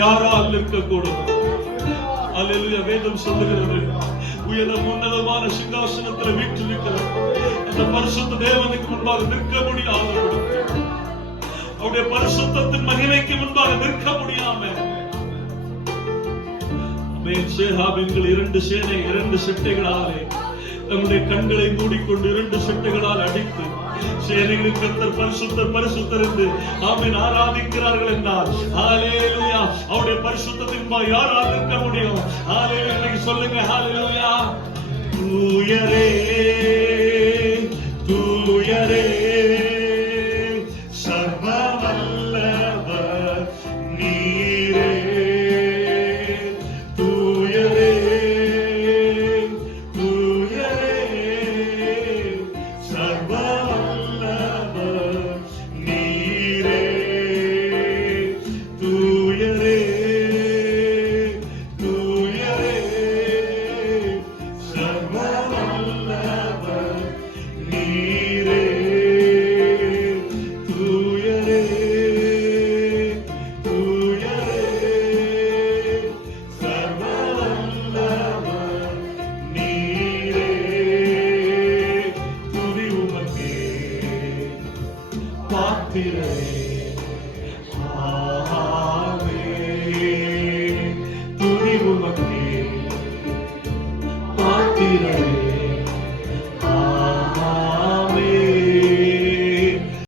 யாரால் நிற்கக்கூடும்? அல்லேலூயா. வேதம் சொல்லுகிறது, உன்னதமான சிங்காசனத்தில் வீற்றிருக்கிற அந்த பரிசுத்த தேவனுக்கு முன்பாக நிற்க முடியாத, அவருடைய பரிசுத்தத்தின் மகிமைக்கு முன்பாக நிற்க முடியாம சேராபீன்கள் இரண்டு செட்டைகளாலே தம்முடைய கண்களை மூடிக்கொண்டு 2 செட்டைகளால் அடித்து சேனைகளின் கர்த்தர் பரிசுத்தர் பரிசுத்தர் என்று ஆமென் ஆராதிக்கிறார்கள் என்றால், ஹல்லேலூயா, அவருடைய பரிசுத்தத்தின் யாரால் நிற்க முடியும்? ஹல்லேலூயா. சொல்லுங்க ஹல்லேலூயா. தூயரே தூயரே சர்வ வல்லவர் நீ